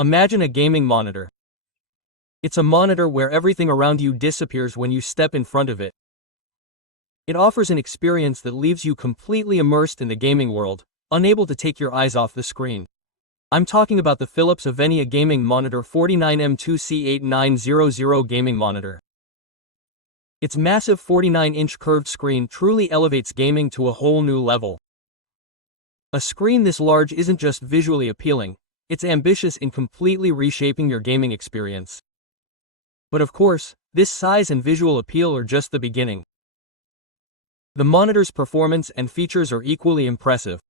Imagine a gaming monitor. It's a monitor where everything around you disappears when you step in front of it. It offers an experience that leaves you completely immersed in the gaming world, unable to take your eyes off the screen. I'm talking about the Philips Evnia Gaming Monitor 49M2C8900 gaming monitor. Its massive 49-inch curved screen truly elevates gaming to a whole new level. A screen this large isn't just visually appealing, it's ambitious in completely reshaping your gaming experience. But of course, this size and visual appeal are just the beginning. The monitor's performance and features are equally impressive.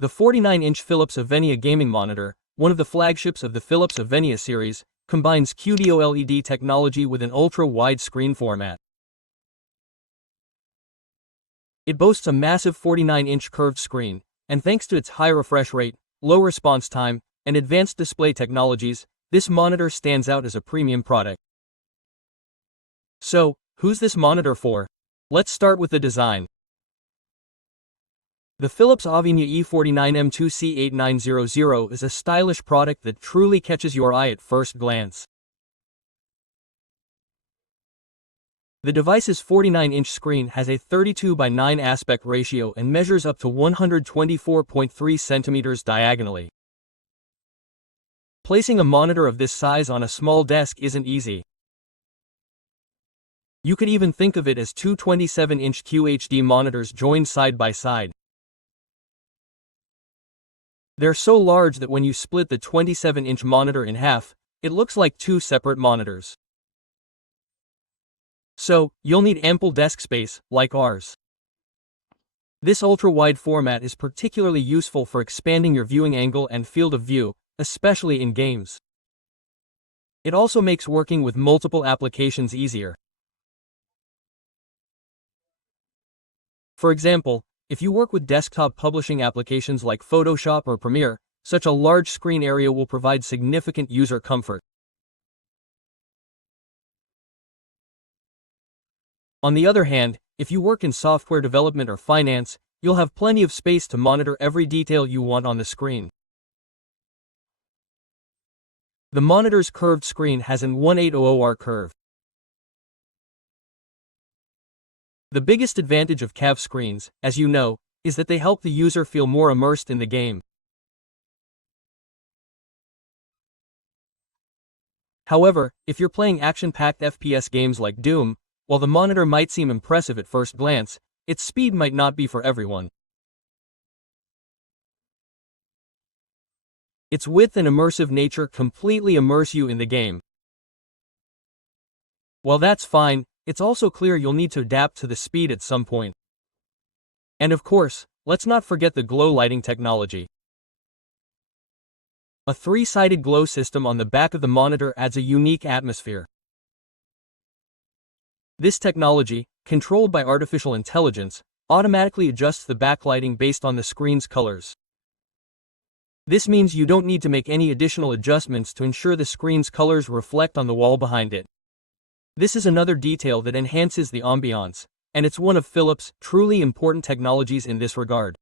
The 49-inch Philips Evnia Gaming Monitor, one of the flagships of the Philips Evnia series, combines QD-OLED technology with an ultra-wide screen format. It boasts a massive 49-inch curved screen, and thanks to its high refresh rate, low response time, and advanced display technologies, this monitor stands out as a premium product. So, who's this monitor for? Let's start with the design. The Philips Evnia E49M2C8900 is a stylish product that truly catches your eye at first glance. The device's 49-inch screen has a 32:9 aspect ratio and measures up to 124.3 centimeters diagonally. Placing a monitor of this size on a small desk isn't easy. You could even think of it as two 27-inch QHD monitors joined side by side. They're so large that when you split the 27-inch monitor in half, it looks like two separate monitors. So, you'll need ample desk space, like ours. This ultra-wide format is particularly useful for expanding your viewing angle and field of view, especially in games. It also makes working with multiple applications easier. For example, if you work with desktop publishing applications like Photoshop or Premiere, such a large screen area will provide significant user comfort. On the other hand, if you work in software development or finance, you'll have plenty of space to monitor every detail you want on the screen. The monitor's curved screen has an 1800R curve. The biggest advantage of CAV screens, as you know, is that they help the user feel more immersed in the game. However, if you're playing action-packed FPS games like Doom, while the monitor might seem impressive at first glance, its speed might not be for everyone. Its width and immersive nature completely immerse you in the game. While that's fine, it's also clear you'll need to adapt to the speed at some point. And of course, let's not forget the glow lighting technology. A three-sided glow system on the back of the monitor adds a unique atmosphere. This technology, controlled by artificial intelligence, automatically adjusts the backlighting based on the screen's colors. This means you don't need to make any additional adjustments to ensure the screen's colors reflect on the wall behind it. This is another detail that enhances the ambiance, and it's one of Philips' truly important technologies in this regard.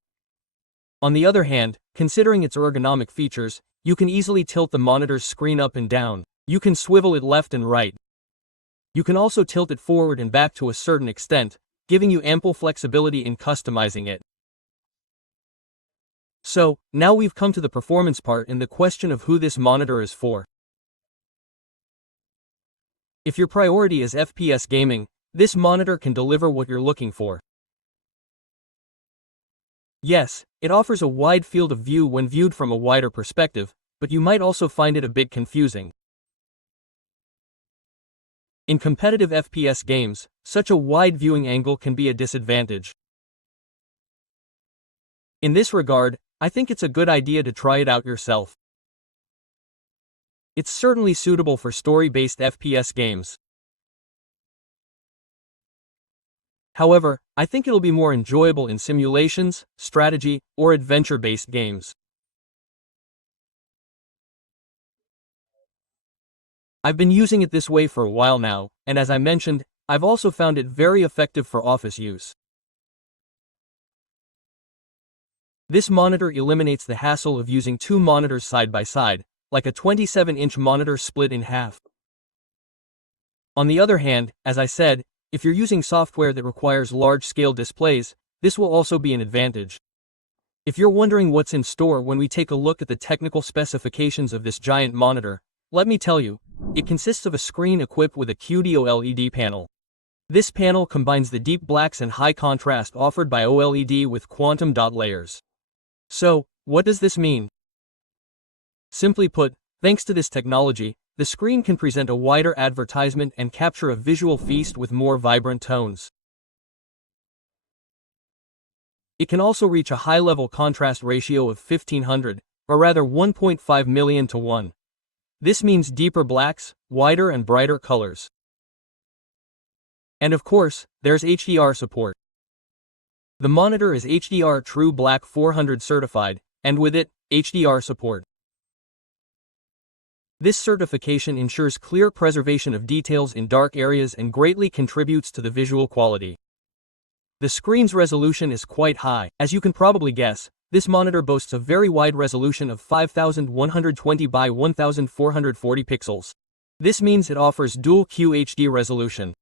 On the other hand, considering its ergonomic features, you can easily tilt the monitor's screen up and down. You can swivel it left and right. You can also tilt it forward and back to a certain extent, giving you ample flexibility in customizing it. So, now we've come to the performance part and the question of who this monitor is for. If your priority is FPS gaming, this monitor can deliver what you're looking for. Yes, it offers a wide field of view when viewed from a wider perspective, but you might also find it a bit confusing. In competitive FPS games, such a wide viewing angle can be a disadvantage. In this regard, I think it's a good idea to try it out yourself. It's certainly suitable for story-based FPS games. However, I think it'll be more enjoyable in simulations, strategy, or adventure-based games. I've been using it this way for a while now, and as I mentioned, I've also found it very effective for office use. This monitor eliminates the hassle of using two monitors side by side, like a 27-inch monitor split in half. On the other hand, as I said, if you're using software that requires large-scale displays, this will also be an advantage. If you're wondering what's in store when we take a look at the technical specifications of this giant monitor, let me tell you, it consists of a screen equipped with a QD-OLED panel. This panel combines the deep blacks and high contrast offered by OLED with quantum dot layers. So, what does this mean? Simply put, thanks to this technology, the screen can present a wider advertisement and capture a visual feast with more vibrant tones. It can also reach a high-level contrast ratio of 1500, or rather 1.5 million to 1. This means deeper blacks, wider and brighter colors. And of course, there's HDR support. The monitor is HDR True Black 400 certified, and with it, HDR support. This certification ensures clear preservation of details in dark areas and greatly contributes to the visual quality. The screen's resolution is quite high. As you can probably guess, this monitor boasts a very wide resolution of 5120 by 1440 pixels. This means it offers dual QHD resolution.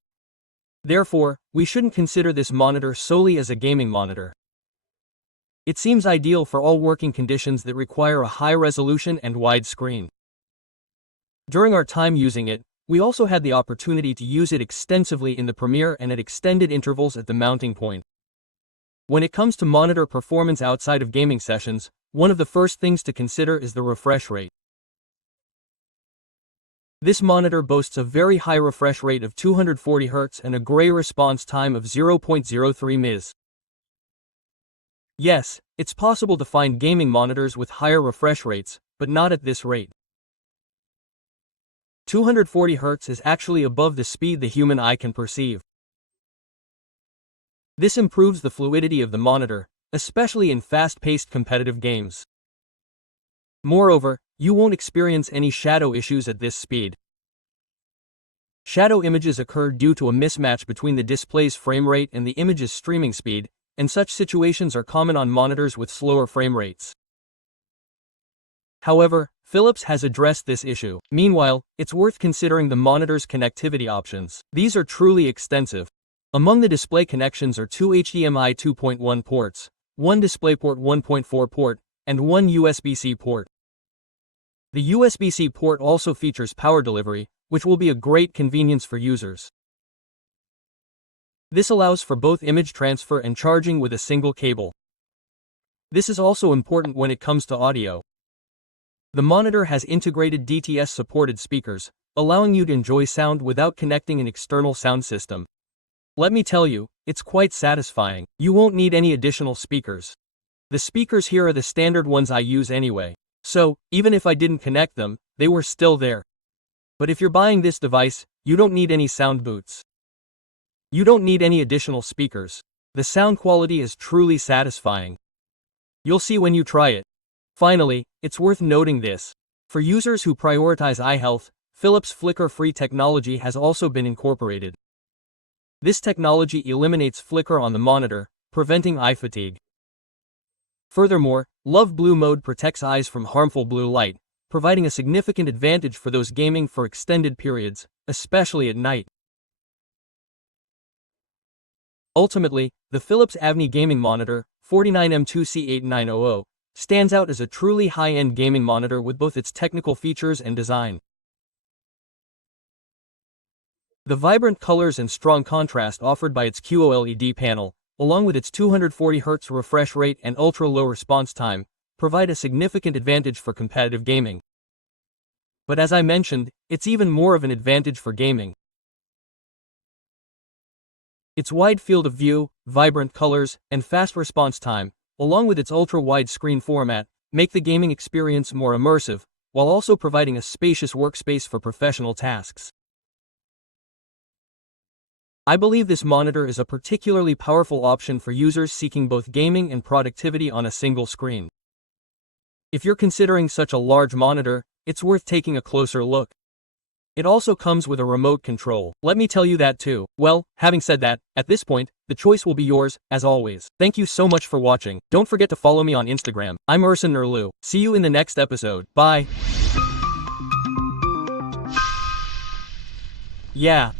Therefore, we shouldn't consider this monitor solely as a gaming monitor. It seems ideal for all working conditions that require a high resolution and wide screen. During our time using it, we also had the opportunity to use it extensively in the Premiere and at extended intervals at the mounting point. When it comes to monitor performance outside of gaming sessions, one of the first things to consider is the refresh rate. This monitor boasts a very high refresh rate of 240 Hz and a gray response time of 0.03 ms. Yes, it's possible to find gaming monitors with higher refresh rates, but not at this rate. 240 Hz is actually above the speed the human eye can perceive. This improves the fluidity of the monitor, especially in fast-paced competitive games. Moreover, you won't experience any shadow issues at this speed. Shadow images occur due to a mismatch between the display's frame rate and the image's streaming speed, and such situations are common on monitors with slower frame rates. However, Philips has addressed this issue. Meanwhile, it's worth considering the monitor's connectivity options. These are truly extensive. Among the display connections are two HDMI 2.1 ports, one DisplayPort 1.4 port, and one USB-C port. The USB-C port also features power delivery, which will be a great convenience for users. This allows for both image transfer and charging with a single cable. This is also important when it comes to audio. The monitor has integrated DTS-supported speakers, allowing you to enjoy sound without connecting an external sound system. Let me tell you, it's quite satisfying. You won't need any additional speakers. The speakers here are the standard ones I use anyway. So, even if I didn't connect them, they were still there. But if you're buying this device, you don't need any sound boots. You don't need any additional speakers. The sound quality is truly satisfying. You'll see when you try it. Finally, it's worth noting this. For users who prioritize eye health, Philips flicker-free technology has also been incorporated. This technology eliminates flicker on the monitor, preventing eye fatigue. Furthermore, Love Blue mode protects eyes from harmful blue light, providing a significant advantage for those gaming for extended periods, especially at night. Ultimately, the Philips Evnia Gaming Monitor, 49M2C8900, stands out as a truly high-end gaming monitor with both its technical features and design. The vibrant colors and strong contrast offered by its QOLED panel, along with its 240 Hz refresh rate and ultra-low response time, provide a significant advantage for competitive gaming. But as I mentioned, it's even more of an advantage for gaming. Its wide field of view, vibrant colors, and fast response time, along with its ultra-wide screen format, make the gaming experience more immersive, while also providing a spacious workspace for professional tasks. I believe this monitor is a particularly powerful option for users seeking both gaming and productivity on a single screen. If you're considering such a large monitor, it's worth taking a closer look. It also comes with a remote control. Let me tell you that too. Well, having said that, at this point, the choice will be yours, as always. Thank you so much for watching. Don't forget to follow me on Instagram. I'm Ercan. See you in the next episode. Bye. Yeah.